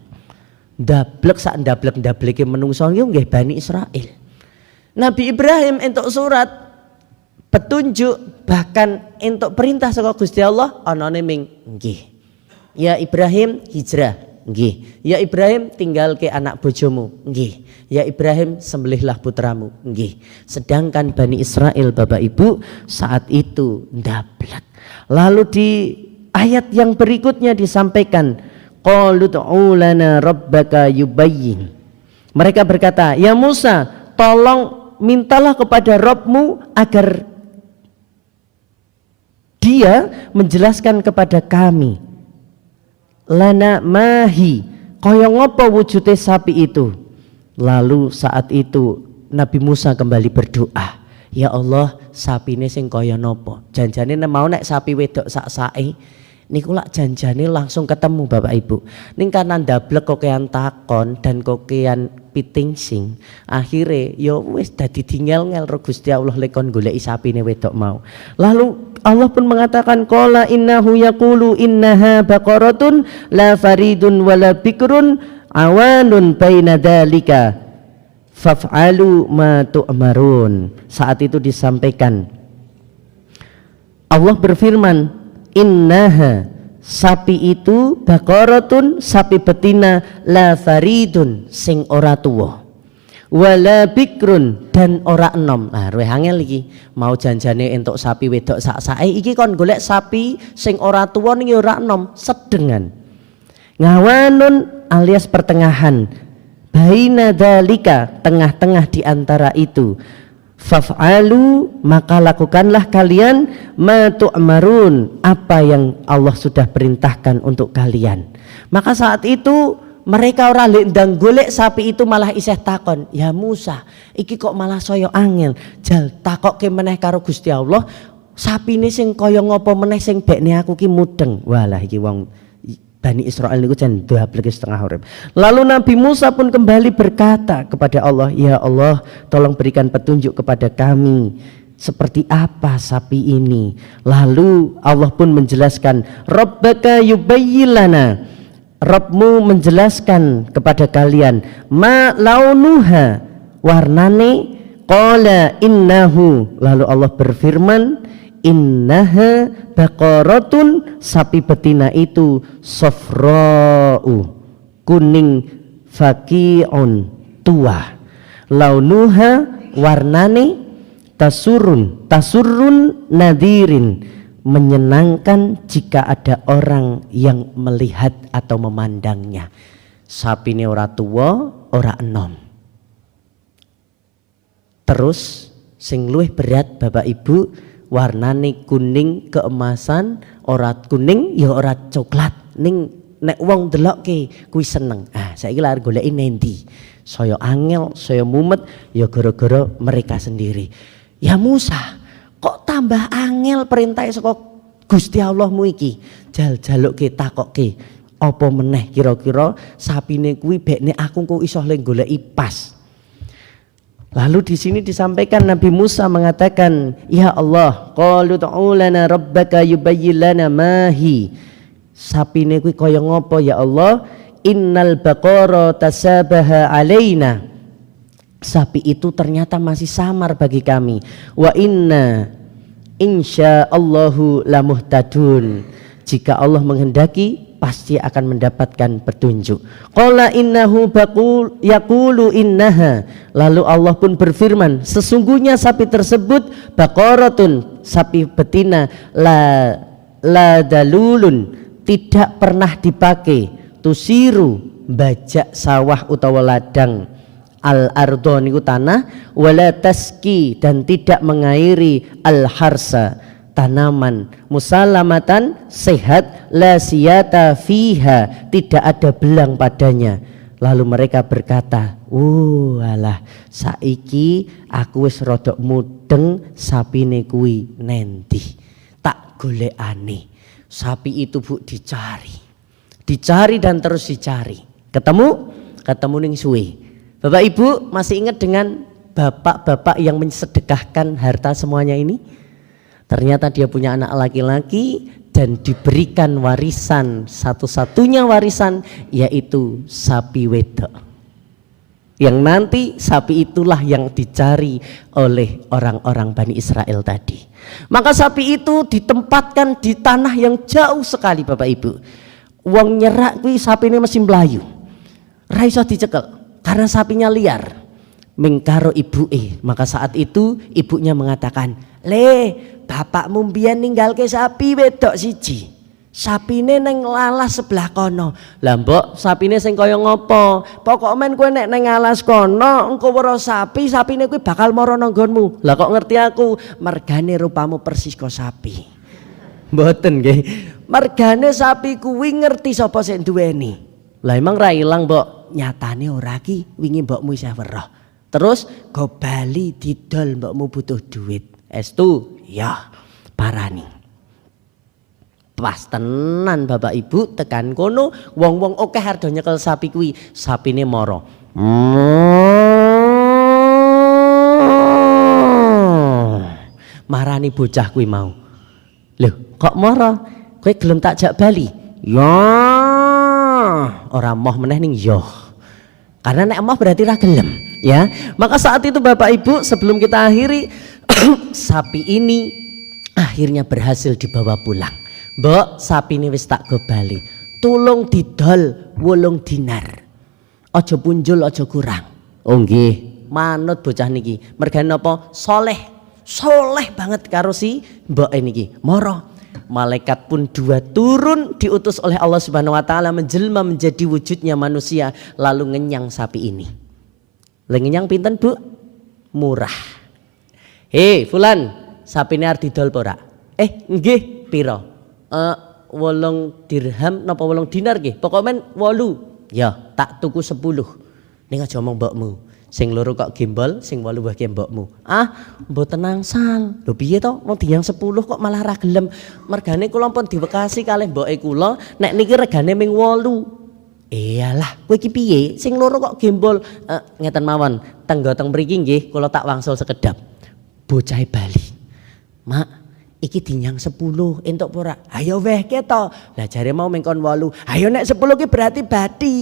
Ndablek sak ndablek-ndableke menungso niku nggih Bani Israel. Nabi Ibrahim entuk surat petunjuk, bahkan entuk perintah saka Gusti Allah, anane ming nggih. Ya Ibrahim hijrah, nggih. Ya Ibrahim tinggal ke anak bojomu, nggih. Ya Ibrahim sembelihlah putramu, nggih. Sedangkan Bani Israel Bapak Ibu saat itu ndablek. Lalu di ayat yang berikutnya disampaikan, qalu tu'u lana rabbaka yubayyin. Mereka berkata, ya Musa, tolong mintalah kepada Rabbmu agar dia menjelaskan kepada kami, lana mahi, kaya ngopo wujude sapi itu. Lalu saat itu Nabi Musa kembali berdoa, ya Allah sapine sing kaya nopo? Janjane mau nek sapi wedok sak-sake niku lak janjane langsung ketemu Bapak Ibu. Ning kanan ndablek kokean takon dan kokean piting sing akhire ya wis dadi dingel-ngel ro Gusti Allah lekon goleki sapine wedok mau. Lalu Allah pun mengatakan qala innahu yaqulu innaha baqaratun la faridun wala bikrun awanun baina dzalika faf'alu ma tu'marun. Saat itu disampaikan, Allah berfirman, innaha, sapi itu baqaratun, sapi betina, la faridun, sing ora tuwa, wala bikrun, dan ora enom. Nah ruwih angel iki, mau janjane entuk sapi wedok sak-sake iki kon golek sapi sing ora tuwa ning ora enom, sedengan. Ngawanun alias pertengahan, baina dzalika, tengah-tengah di antara itu. Faf'alu, maka lakukanlah kalian ma tu'marun, apa yang Allah sudah perintahkan untuk kalian. Maka saat itu mereka ora ndang golek sapi itu, malah isih takon, ya Musa iki kok malah saya angel, jal takokke meneh karo Gusti Allah, sapine sing kaya ngopo meneh sing bekne aku ki mudeng. Walah iki wong Bani Israel niku jan ndablek setengah urip. Lalu Nabi Musa pun kembali berkata kepada Allah, ya Allah tolong berikan petunjuk kepada kami seperti apa sapi ini. Lalu Allah pun menjelaskan, Rabbaka yubayyilana, Rabbmu menjelaskan kepada kalian, ma launuha, warnane, qala innahu, lalu Allah berfirman, innaha baqaratun, sapi betina itu safra'u, kuning, faqi'un, tua, launuha, warnane, tasurrun nadirin, menyenangkan jika ada orang yang melihat atau memandangnya. Sapine ora tua, ora enom. Terus sing luwih berat Bapak Ibu, warnane kuning keemasan, ora kuning ya ora coklat. Ning nek wong delokke kuwi seneng. Saiki lare goleki nendi. Saya angel, saya mumet ya gara-gara mereka sendiri. Ya Musa, kok tambah angel perintah saka Gusti Allahmu iki? Jal-jalukke takokke, apa meneh kira-kira sapine kuwi bekne aku kok iso le goleki pas. Lalu di sini disampaikan Nabi Musa mengatakan, "Ya Allah, qalu ta'u lana rabbaka yubayyin lana ma hi." Sapine kuwi kaya ngopo ya Allah? Innal baqara tasabaha alaina. Sapi itu ternyata masih samar bagi kami. Wa inna insyaallahu lamuhtadun. Jika Allah menghendaki pasti akan mendapatkan petunjuk. Qala innahu yaqulu innaha. Lalu Allah pun berfirman, sesungguhnya sapi tersebut baqaratun, sapi betina, la dalulun, tidak pernah dipakai, tusiru, bajak sawah utawa ladang, al ardo niku tanah, wala taski, dan tidak mengairi al harsa, tanaman, musalamatan, sehat, la siyata fiha, tidak ada belang padanya. Lalu mereka berkata, alah saiki aku wis rodok mudeng sapine kuwi nendi, tak golekane. Sapi itu Bu dicari dan terus dicari, ketemu ning suwe. Bapak Ibu masih ingat dengan bapak-bapak yang mensedekahkan harta semuanya ini? Ternyata dia punya anak laki-laki dan diberikan warisan, satu-satunya warisan yaitu sapi wedok. Yang nanti sapi itulah yang dicari oleh orang-orang Bani Israel tadi. Maka sapi itu ditempatkan di tanah yang jauh sekali Bapak Ibu. Wong nyerak kuwi sapine mesti mlayu. Ra iso dicekel karena sapinya liar. Mingkaro ibuke, maka saat itu ibunya mengatakan, "Le, bapakmu mbiyen ninggalke sapi wedok siji. Sapine neng lalas sebelah kono." Lah mbok, sapine sing kaya ngopo? Pokok men kowe nek neng alas kono engko weruh sapi, sapine kuwi bakal mara nang nggonmu. Lah kok ngerti aku, mergane rupamu persis kaya sapi. Mboten nggih. Mergane sapi kuwi ngerti sapa sing duweni. Lah emang ra ilang mbok, nyatane ora ki wingi mbokmu isih weruh. Terus go bali didol mbokmu butuh duit. Estu ya parani. Pas tenan Bapak Ibu tekan kono, wong-wong akeh ardo nyekel sapi kuwi, sapine mara. Marani bocah kuwi mau. Lho, kok mara? Kowe gelem tak jak bali? Ya. Ora moh meneh ning yo. Karena nek moh berarti ra gelem, ya. Maka saat itu Bapak Ibu sebelum kita akhiri sapi ini akhirnya berhasil dibawa pulang. Mbok, sapi ini wis tak go bali. Tulung didol 8 dinar. Aja punjul, aja kurang. Oh nggih, manut bocah niki. Mergane napa? Soleh banget karo si mbok niki. Moro. Malaikat pun 2 turun diutus oleh Allah Subhanahu wa taala menjelma menjadi wujudnya manusia lalu ngenyang sapi ini. Lah ngenyang pinten, Bu? Murah. Fulan, sapine arep didol apa ora? Nggih, pira? 8 dirham napa 8 dinar nggih? Pokoke men 8. Ya, tak tuku 10. Ning aja omong mbokmu. Sing loro kok gembol, sing 8 wae mbokmu. Mboten nangsal. Lho piye to? Wong diyang 10 kok malah ra gelem. Mergane kula pun diwekasi kalih mboke kula, nek niki regane ming 8. Iyalah, kowe iki piye? Sing loro kok gembol. Ngeten mawon, tenggo teng mriki nggih kula tak wangsul sekedap. Bocah bali. Mak, iki dinyang 10 entuk apa ora? Ayo wehke to. Lah jare mau mengkon 8. Ayo nek 10 ki berarti bati.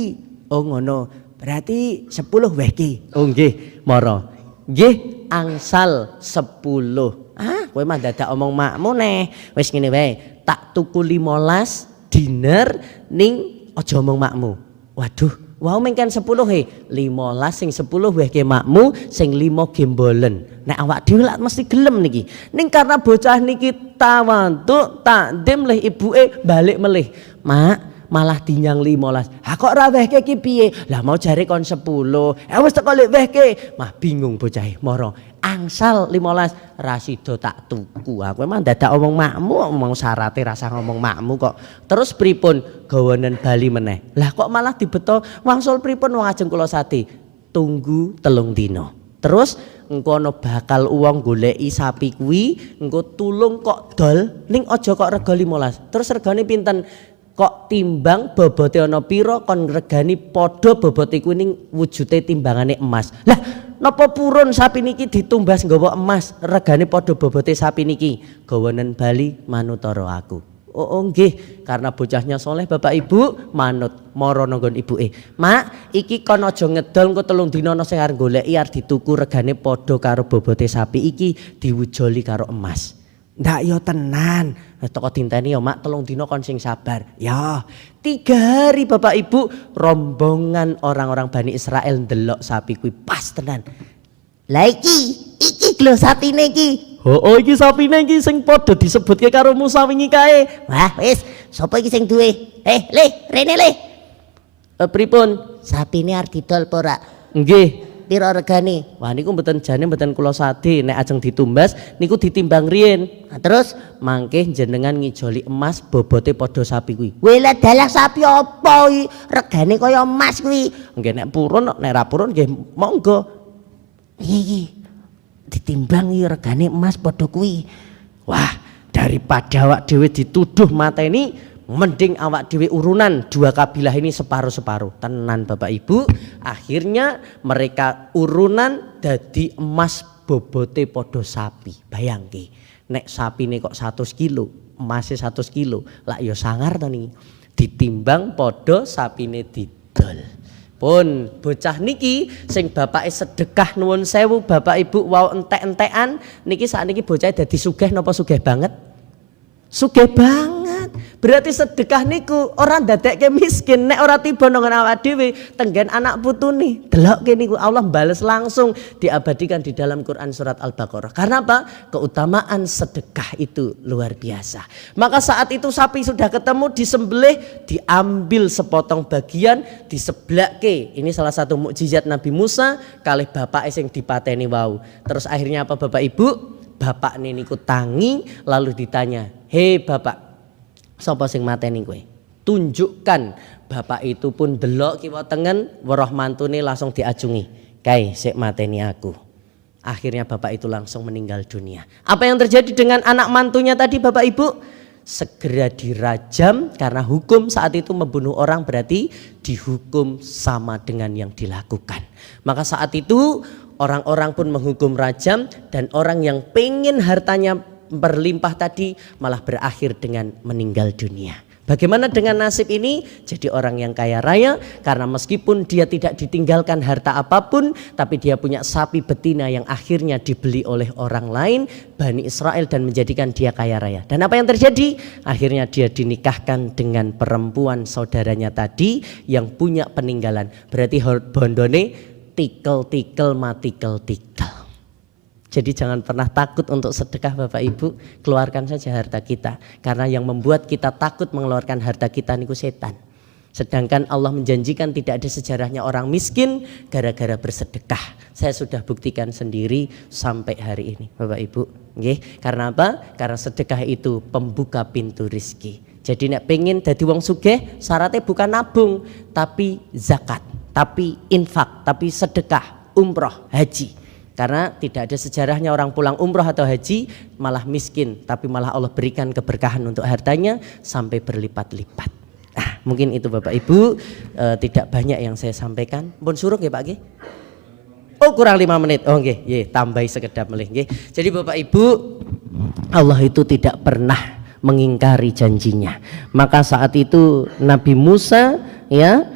Oh ngono. Berarti 10 wehke. Oh nggih, mara. Nggih, angsal 10. Kowe mah dadak omong makmu neh. Wis ngene wae, tak tuku 15 dinar ning aja omong makmu. Waduh, Wau mengken 10 15 sing 10 wehke makmu, sing 5 gembolen. Nek awak dhewe lak mesti gelem niki. Ning karena bocah niki tawadhu takdim leh ibuke balik melih. Mak, malah dinyang 15. Ha kok ra wehke ki piye? Lah mau jare kon 10. Wis teko lek wehke. Mah bingung bocahe moro. Angsal 15 rasido tak tuku. Aku emang dadak omong makmu, omong syarate rasa ngomong makmu kok. Terus pripun gawanen bali meneh. Lah kok malah dibeto wangsul pripun wong ajeng kula sate. Tunggu 3 dina. Terus engko ana bakal uang goleki sapi kuwi, engko tulung kok dol ning aja kok rega 15. Terus regane pinten? Kok timbang bobote ana pira kon regani padha bobote kuwi ning wujute timbangane emas. Lah napa purun sapi niki ditumbas nggawa emas regane padha bobote sapi niki? Gawanen bali manut karo aku. Oh nggih, karena bocahnya soleh Bapak Ibu manut mara nanggon ibuke. Mak, iki kon aja ngedol engko 3 dina ana sing arep goleki arep dituku regane padha karo bobote sapi iki diwujoli karo emas. Ndak yo tenan. Toko dinteni yo mak 3 dina kon sing sabar. Ya, 3 hari Bapak Ibu rombongan orang-orang Bani Israel ndelok sapi kuwi pas tenan. Lah iki lho sapine iki. Oh iki sapine iki sing padha disebutke karo Musa wingi kae. Wah, wis, sapa iki sing duwe? Le, rene le. Pripun? Sapine arep didol apa ora? Nggih. Pira regane? Wah niku mboten jane mboten kula sade nek ajeng ditumbas niku ditimbang riyen. Nah, terus mangke jenengan ngijoli emas bobote padha sapi kuwi. Weh lah dalah sapi apa iki? Regane kaya emas kuwi. Nggih nek purun nek ra purun nggih monggo. Iki ditimbang iki regane emas padha kuwi. Wah, daripada awak dhewe dituduh mateni mending awak dhewe urunan 2 kabilah ini separuh-separuh. Tenan Bapak Ibu, akhirnya mereka urunan dadi emas bobote podo sapi. Bayangke, nek sapine kok 100 kilo, emasnya 100 kilo, lah ya sangar to niki. Ditimbang podo sapine didol. Pun bocah niki sing bapake sedekah nuwun sewu Bapak Ibu wau entek-entekan niki sakniki bocah dadi sugih napa sugih banget? Sugih banget. Berarti sedekah niku ora ndadekke miskin. Nek ora tiba nang awak dhewe tenggen anak putune. Delokke niku Allah bales langsung diabadikan di dalam Quran surat Al-Baqarah. Karena apa? Keutamaan sedekah itu luar biasa. Maka saat itu sapi sudah ketemu disembelih, diambil sepotong bagian, diseblake. Ini salah satu mukjizat Nabi Musa kalih bapake sing dipateni wau. Terus akhirnya apa Bapak Ibu? Bapak niku tangi lalu ditanya, "Hei Bapak, sapa sing mateni kowe?" Tunjukkan. Bapak itu pun delok kiwa tengen weruh mantune langsung diajungi. "Kae sik mateni aku." Akhirnya bapak itu langsung meninggal dunia. Apa yang terjadi dengan anak mantunya tadi Bapak Ibu? Segera dirajam karena hukum saat itu membunuh orang berarti dihukum sama dengan yang dilakukan. Maka saat itu orang-orang pun menghukum rajam dan orang yang pengen hartanya berlimpah tadi malah berakhir dengan meninggal dunia. Bagaimana dengan nasib ini? Jadi orang yang kaya raya karena meskipun dia tidak ditinggalkan harta apapun tapi dia punya sapi betina yang akhirnya dibeli oleh orang lain Bani Israel dan menjadikan dia kaya raya. Dan apa yang terjadi? Akhirnya dia dinikahkan dengan perempuan saudaranya tadi yang punya peninggalan. Berarti bondone tikel-tikel matikel-tikel. Jadi jangan pernah takut untuk sedekah Bapak Ibu, keluarkan saja harta kita. Karena yang membuat kita takut mengeluarkan harta kita niku setan. Sedangkan Allah menjanjikan tidak ada sejarahnya orang miskin gara-gara bersedekah. Saya sudah buktikan sendiri sampai hari ini Bapak Ibu. Nggih, karena apa? Karena sedekah itu pembuka pintu rizki. Jadi nek pengen dadi wong sugih syaratnya bukan nabung tapi zakat, tapi infak, tapi sedekah, umroh, haji. Karena tidak ada sejarahnya orang pulang umroh atau haji malah miskin, tapi malah Allah berikan keberkahan untuk hartanya sampai berlipat-lipat. Nah, mungkin itu Bapak Ibu, tidak banyak yang saya sampaikan. Pun suruh ya Pak G? Oh kurang 5 menit. Oh nggih, nggih, tambahi sekedap melih nggih. Jadi Bapak Ibu, Allah itu tidak pernah mengingkari janjinya. Maka saat itu Nabi Musa ya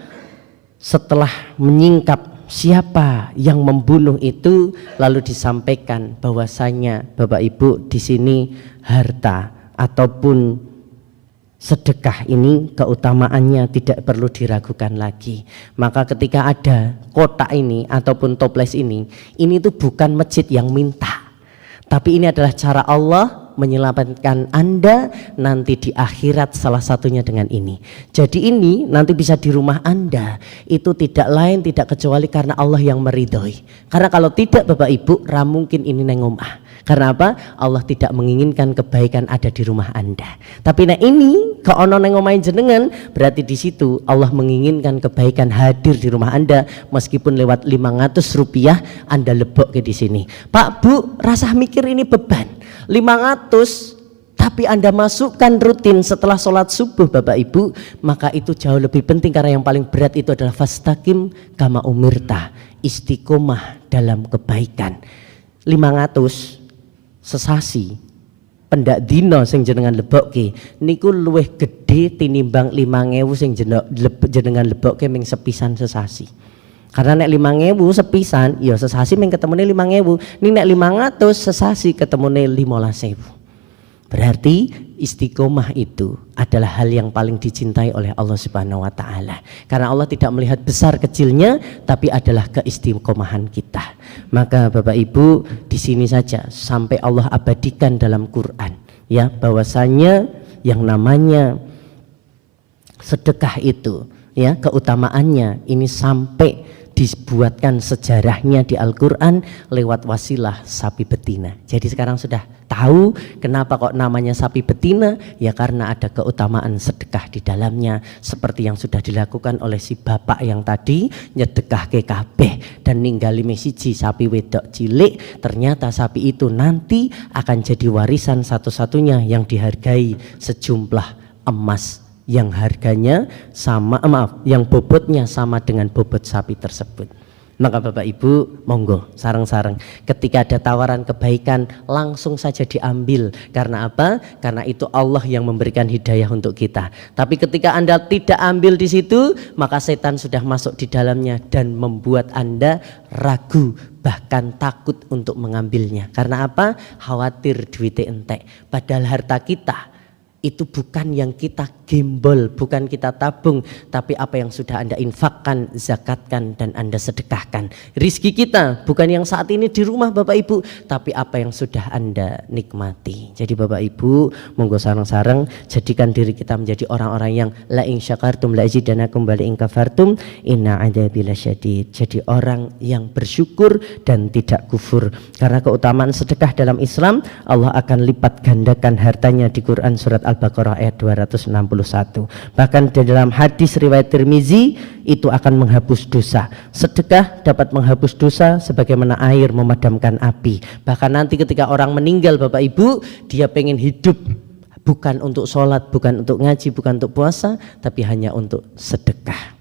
setelah menyingkap siapa yang membunuh itu lalu disampaikan bahwasanya Bapak Ibu di sini harta ataupun Sedekah ini keutamaannya tidak perlu diragukan lagi. Maka ketika ada kotak ini ataupun toples ini tuh bukan masjid yang minta, tapi ini adalah cara Allah menyelamatkan Anda nanti di akhirat, salah satunya dengan ini. Jadi ini nanti bisa di rumah Anda, itu tidak lain tidak kecuali karena Allah yang meridhoi. Karena kalau tidak Bapak Ibu, ra mungkin ini neng omah. Karena apa? Allah tidak menginginkan kebaikan ada di rumah Anda. Tapi nah ini keono neng omahin jenengan, berarti di situ Allah menginginkan kebaikan hadir di rumah Anda, meskipun lewat 500 rupiah Anda lebok ke di sini. Pak Bu, rasa mikir ini beban 500, tapi Anda masukkan rutin setelah sholat subuh Bapak Ibu, maka itu jauh lebih penting. Karena yang paling berat itu adalah fastaqim kama umirta, istiqomah dalam kebaikan. 500 sesasi pendak dino sing jenengan lebokke niku luwih gede tinimbang 5.000 sing jenengan lebokke ming sepisan sesasi. Karena nek 5.000 sepisan ya sesasi ming ketemune 5.000, ning nek 500 sesasi ketemune 15.000. Berarti istiqomah itu adalah hal yang paling dicintai oleh Allah Subhanahu wa taala. Karena Allah tidak melihat besar kecilnya, tapi adalah keistiqomahan kita. Maka Bapak Ibu, di sini saja sampai Allah abadikan dalam Quran ya, bahwasanya yang namanya sedekah itu ya, keutamaannya ini sampai dibuatkan sejarahnya di Al-Quran lewat wasilah sapi betina. Jadi sekarang sudah tahu kenapa kok namanya sapi betina, ya karena ada keutamaan sedekah di dalamnya, seperti yang sudah dilakukan oleh si bapak yang tadi nyedekah ke kabeh dan ninggali siji sapi wedok cilik. Ternyata sapi itu nanti akan jadi warisan satu-satunya yang dihargai sejumlah emas yang harganya sama, yang bobotnya sama dengan bobot sapi tersebut. Maka Bapak Ibu, monggo sareng-sareng ketika ada tawaran kebaikan langsung saja diambil. Karena apa? Karena itu Allah yang memberikan hidayah untuk kita. Tapi ketika Anda tidak ambil di situ, maka setan sudah masuk di dalamnya dan membuat Anda ragu, bahkan takut untuk mengambilnya. Karena apa? Khawatir duitnya entek. Padahal harta kita itu bukan yang kita gembol, bukan kita tabung, tapi apa yang sudah Anda infakkan, zakatkan, dan Anda sedekahkan. Rizki kita bukan yang saat ini di rumah Bapak Ibu, tapi apa yang sudah Anda nikmati. Jadi Bapak Ibu, monggo sareng-sareng jadikan diri kita menjadi orang-orang yang la in syakartum la azidanakum wa la in kafartum inna adzabi lasyadid. Jadi orang yang bersyukur dan tidak kufur. Karena keutamaan sedekah dalam Islam, Allah akan lipat gandakan hartanya di Quran surat Al-Baqarah ayat 261. Bahkan di dalam hadis riwayat Tirmizi itu akan menghapus dosa. Sedekah dapat menghapus dosa sebagaimana air memadamkan api. Bahkan nanti ketika orang meninggal Bapak Ibu, dia pengen hidup bukan untuk sholat, bukan untuk ngaji, bukan untuk puasa, tapi hanya untuk sedekah.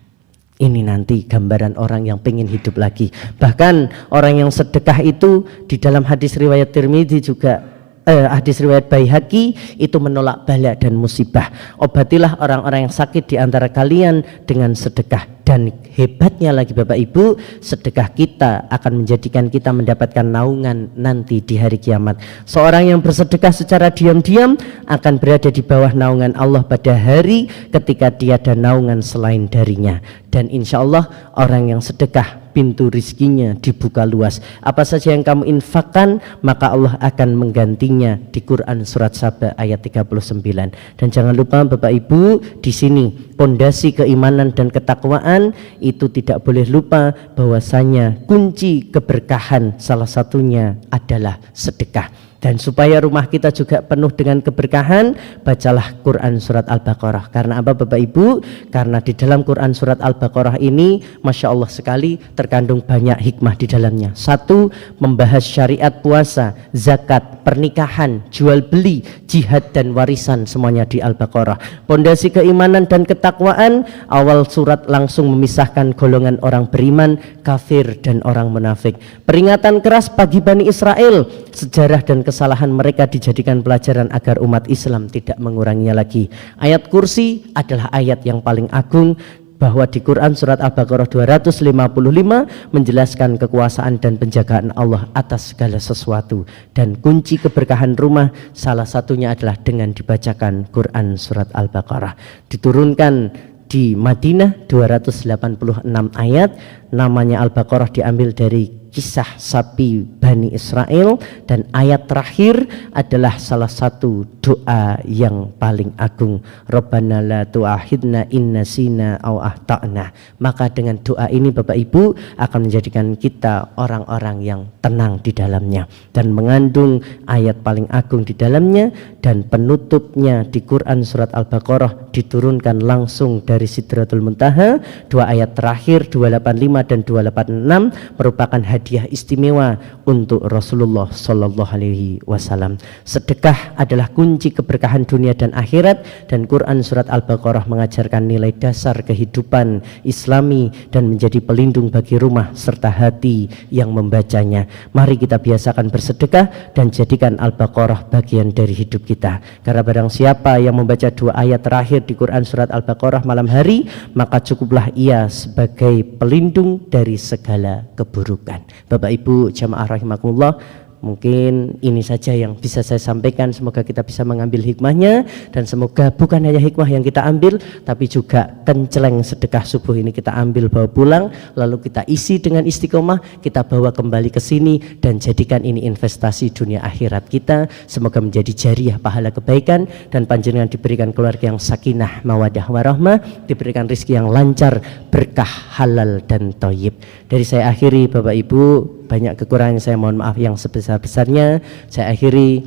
Ini nanti gambaran orang yang pengen hidup lagi. Bahkan orang yang sedekah itu di dalam hadis riwayat Tirmizi juga, hadis riwayat Baihaqi itu menolak bala dan musibah. Obatilah orang-orang yang sakit di antara kalian dengan sedekah. Dan hebatnya lagi Bapak Ibu, sedekah kita akan menjadikan kita mendapatkan naungan nanti di hari kiamat. Seorang yang bersedekah secara diam-diam akan berada di bawah naungan Allah pada hari ketika tiada naungan selain darinya. Dan insya Allah orang yang sedekah pintu rizkinya dibuka luas. Apa saja yang kamu infakkan maka Allah akan menggantinya di Quran surat Saba ayat 39. Dan jangan lupa Bapak Ibu, di sini pondasi keimanan dan ketakwaan itu tidak boleh lupa bahwasanya kunci keberkahan salah satunya adalah sedekah. Dan supaya rumah kita juga penuh dengan keberkahan, bacalah Quran surat Al-Baqarah. Karena apa Bapak Ibu? Karena di dalam Quran surat Al-Baqarah ini Masya Allah sekali terkandung banyak hikmah di dalamnya. Satu, membahas syariat puasa, zakat, pernikahan, jual beli, jihad dan warisan, semuanya di Al-Baqarah. Pondasi keimanan dan ketakwaan, awal surat langsung memisahkan golongan orang beriman, kafir dan orang munafik. Peringatan keras bagi Bani Israel, sejarah dan kesalahan mereka dijadikan pelajaran agar umat Islam tidak menguranginya lagi. Ayat kursi adalah ayat yang paling agung bahwa di Quran surat Al-Baqarah 255 menjelaskan kekuasaan dan penjagaan Allah atas segala sesuatu, dan kunci keberkahan rumah salah satunya adalah dengan dibacakan Quran surat Al-Baqarah. Diturunkan di Madinah 286 ayat, namanya Al-Baqarah diambil dari kisah sapi Bani Israel, dan ayat terakhir adalah salah satu doa yang paling agung, Rabbana la tu'ahidna inna sina aw ahta'na. Maka dengan doa ini Bapak Ibu akan menjadikan kita orang-orang yang tenang di dalamnya, dan mengandung ayat paling agung di dalamnya, dan penutupnya di Quran surat Al-Baqarah diturunkan langsung dari Sidratul Muntaha. Dua ayat terakhir 285 dan 286 merupakan hadiah istimewa untuk Rasulullah Sallallahu Alaihi Wasallam. Sedekah adalah kunci keberkahan dunia dan akhirat, dan Quran surat Al-Baqarah mengajarkan nilai dasar kehidupan Islami dan menjadi pelindung bagi rumah serta hati yang membacanya. Mari kita biasakan bersedekah dan jadikan Al-Baqarah bagian dari hidup kita, karena barang siapa yang membaca dua ayat terakhir di Quran surat Al-Baqarah malam hari, maka cukuplah ia sebagai pelindung dari segala keburukan. Bapak Ibu jamaah rahimakumullah, mungkin ini saja yang bisa saya sampaikan. Semoga kita bisa mengambil hikmahnya, dan semoga bukan hanya hikmah yang kita ambil, tapi juga kenceleng sedekah subuh ini kita ambil bawa pulang, lalu kita isi dengan istiqomah, kita bawa kembali ke sini dan jadikan ini investasi dunia akhirat kita. Semoga menjadi jariah pahala kebaikan, dan panjenengan diberikan keluarga yang sakinah mawadah warahmah, diberikan rezeki yang lancar, berkah, halal dan thayyib. Dari saya akhiri Bapak Ibu, banyak kekurangan saya mohon maaf yang sebesar-besarnya. Saya akhiri,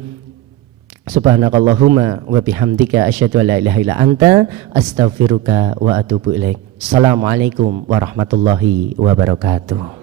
subhanakallahumma wa bihamdika asyhadu an la ilaha illa anta astaghfiruka wa atubu ilaik. Assalamualaikum warahmatullahi wabarakatuh.